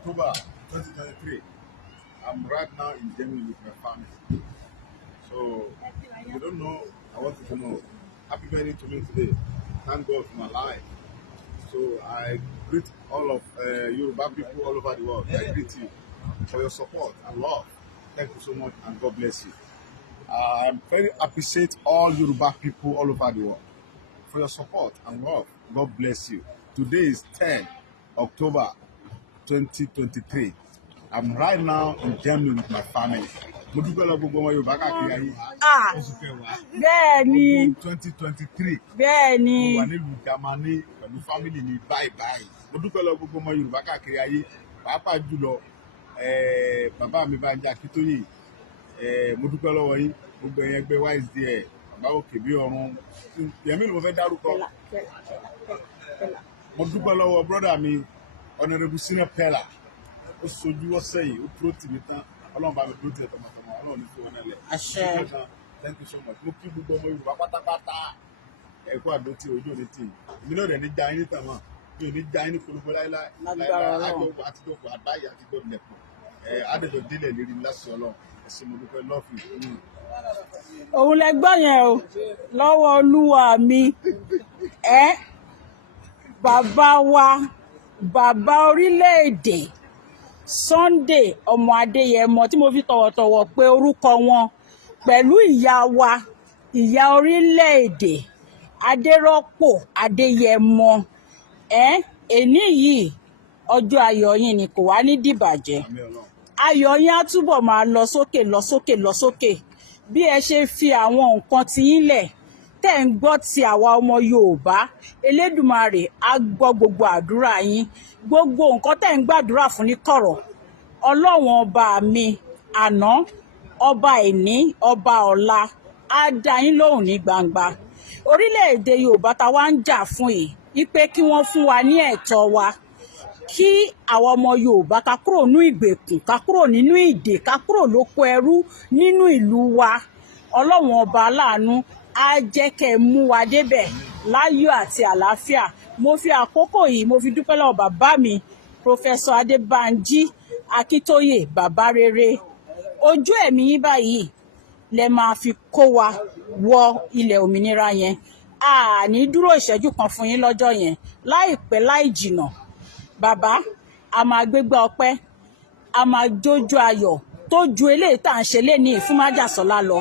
October 2023. I'm right now in Germany with my family. So, if you don't know, I want you to know. Happy birthday to me today. Thank God for my life. So, I greet all of Yoruba people all over the world. I greet you for your support and love. Thank you so much and God bless you. I very appreciate all Yoruba people all over the world for your support and love. God bless you. Today is 10 October 2023. I'm right now in Germany with my family. Mo dúpẹ́ lọ gbogbo ọmọ Yorùbá káàkiri ayé. Oṣù kẹwàá. Bẹ́ẹ̀ni. 2023. Bẹ́ẹ̀ni. Mo wà nílùú Germany pẹ̀lú family mi báyìí. Mo dúpẹ́ lọ gbogbo ọmọ Yorùbá káàkiri ayé. Pàápàá jùlọ bàbá mi Bánjí Akíntóyè. Mo dúpẹ́ lọ́wọ́ yín. Gbogbo ẹ̀yin ẹgbẹ́ YSDL. Bàbá òkè bí ọ̀run. Yẹmí ni mo fẹ́ dárúkọ. Mo dúpẹ́ lọ́wọ́ brọ́dà mi Honorable Senior Pella. Ó sojú ọ̀sẹ̀ yìí ó dúró tì mí tán Ọlọ́run bá mi dúró tì ẹ̀ tọmọtọmọ Ọlọ́run ní fún wọn náà lẹ̀. Àṣẹ. Thank you so much. Mo kí gbogbo ọmọ Yorùbá pátápátá ẹ̀kọ́ àdó tí ojú òní tì. Èmi náà rẹ̀ ní já yín tàn mọ́. Mi ò ní já yín ní polówó láíláí. Àjọpọ̀ àtijọ́pọ̀ àbáyé àtijọ́ lẹ̀pọ̀. Adéjọ́ délẹ̀ lérí láti Ọlọ́run. Ẹ̀sìn mo dúpẹ́ lọ́ọ̀fì. Òun lẹ gbọ́ yẹn o lọ́wọ́ Olúwa mi bàbá wa bàbá orílẹ̀-èdè Sunday ọmọ Adéyẹmọ tí mo fi tọ̀wọ̀tọ̀wọ̀ pé orúkọ wọn pẹ̀lú ìyá wa ìyá orílẹ̀-èdè Adérọ́pò Adéyẹmọ èní yìí ọjọ́ ayọ̀ yín ni kò wá ní dìbàjẹ́ ayọ̀ yín á túbọ̀ máa lọ sókè lọ sókè lọ sókè bí ẹ ṣe fi àwọn nǹkan tí yín lẹ̀ tẹ́ ń gbọ́ ti àwa ọmọ Yorùbá Elédùmarè á gbọ́ gbogbo àdúrà yín gbogbo nǹkan tẹ́ ń gbàdúrà fún ní kọ̀rọ̀ Ọlọ́run ọba mi àná ọba ìní ọba ọ̀la á dá yín lóhùn ní gbangba orílẹ̀-èdè Yorùbá tá wá ń jà fún yìí wípé kí wọ́n fún wa ní ẹ̀tọ́ wa kí àwọn ọmọ Yorùbá ká kúrò nínú ìgbèkùn ká kúrò nínú ìdè ká kúrò lóko ẹrú nínú ìlú wa Ọlọ́run ọba aláàánú á jẹ́ kẹ́ ẹ mú wa débẹ̀ láyọ̀ àti àlàáfíà mo fi àkókò yìí mo fi dúpẹ́ lọ́wọ́ bàbá mi Professor Adébánjí Akíntóyè bàbá rere ojú ẹ̀mí yín báyìí lẹ máa fi kó wa wọ ilẹ̀ òmìnira yẹn a ní dúró ìṣẹ́jú kan fún yín lọ́jọ́ yẹn láìpẹ́ láì jìnà bàbá a máa gbégbá ọpẹ́ a máa jójú ayọ̀ tó ju eléyìí tá à ń ṣe lénìí fún májàsọ́lá lọ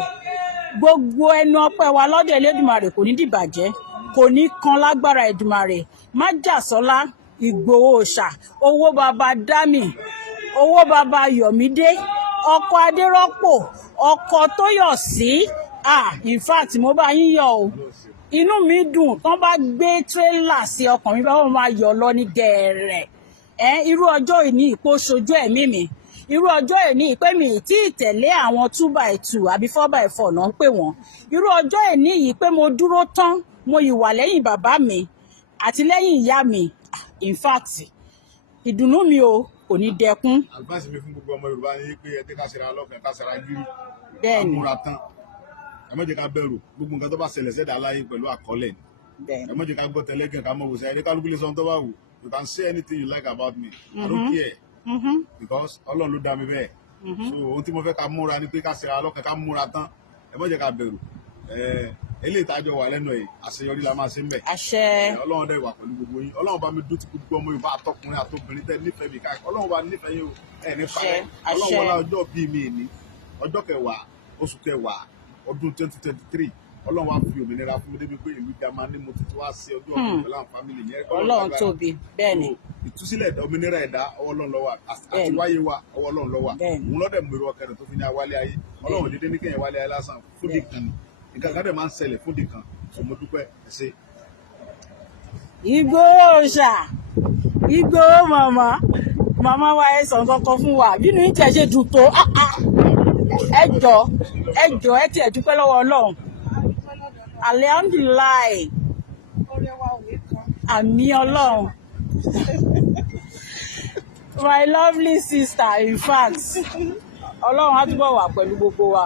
gbogbo ẹnu ọpẹ́ wa lọ́dọ̀ Elédùmarè kò ní dìbàjẹ́ kò ní kan lágbára Èdùmarè májàsọ́lá Ìgbòho òòṣà owó baba Dámì owó baba Yọ̀mídé ọkọ Adérọ́pò ọkọ Tóyọ̀sí in fact mo bá yín yọ̀ o inú mi dùn tán bá gbé tírélà sí ọkàn mi bá wọn máa yọ̀ lọ ní gẹ̀ẹ́rẹ̀ irú ọjọ́ ìní ìpò ṣojú ẹ̀mí mi irú ọjọ́ ìní ìpè mi tí ìtẹ̀lé àwọn 2x2 àbí 4x4 náà ń pè wọ́n irú ọjọ́ ìní yìí pé mo dúró tán mo yìí wà lẹ́yìn bàbá mi àti lẹ́yìn ìyá mi in fact ìdùnnú mi o kò ní dẹkún. Advice mi fún gbogbo ọmọ Yorùbá ni pé ẹ jẹ́ ká ṣera lọ́kàn ká ṣera gírí. Bẹ́ẹ̀ni. Múra tán ẹ má jẹ́ ká bẹ̀rù gbogbo nǹkan tó bá ṣẹlẹ̀ ṣẹ̀dá aláyé pẹ̀lú àkọọ́lẹ̀ ni ẹ má jẹ́ ká gbọ́ tẹ̀lẹ́gàn ká mọ̀ wò sẹ́yìn kálukú lè sọ tó bá wù you can say anything you like about me I don't care because Ọlọ́run ló dá mi bẹ́ẹ̀ so ohun tí mo fẹ́ ká múra ni pé ká ṣera lọ́kàn ká múra tán ẹ má jẹ́ ká bẹ̀rù eléyìí tájọ wà lẹ́nu ẹ̀ àṣeyọrí la máa ṣe ń bẹ̀. Àṣẹ. Ọlọ́run dẹ̀ wà pẹ̀lú gbogbo yín Ọlọ́run bá mi dúró ti gbogbo ọmọ Yorùbá àtọkùnrin àtobìnrin tẹ́ nífẹ̀ẹ́ mi káàkiri Ọlọ́run bá nífẹ̀ẹ́ yín o ẹ̀ ní parẹ́ Ọlọ́run wọlá ọjọ́ bíi mi ní ọjọ́ kẹwàá oṣù kẹwàá ọdún 2023 Ọlọ́run wá fi òmìnira fún mi débi pé ìlú Jámánì mo ti wá sí ọjọ́ ọdún pẹ̀lú àwọn fámìlì yẹn. Ọlọ́run tóbi bẹ́ẹ̀ ni. Ìtúsílẹ̀ òmìnira ẹ̀dá ọwọ́ Ọlọ́run ló wà àti wáyé wa ọwọ́ Ọlọ́run ló wà òun lọ́dẹ̀ mú irú ọkẹrẹ tó fi ní awálé ayé Ọlọ́run dédé ní kẹ́yìn wálé ayé lásán fúdì kan ni nǹkan kan dẹ̀ máa ń ṣẹlẹ̀ fúdì kan so mo dúpẹ́ ẹ ṣé. Ìgbòho òòṣà Ìgbòho màmá wa ẹ sọ nǹkan fún wa bínú yín tí ẹ ṣe dùn tó ẹ jọ ẹ tiẹ̀ dúpẹ́ lọ́wọ́ Ọlọ́run alihamdulilayi àmì Ọlọ́run my lovely sister in fact Ọlọ́run á túbọ̀ wà pẹ̀lú gbogbo wa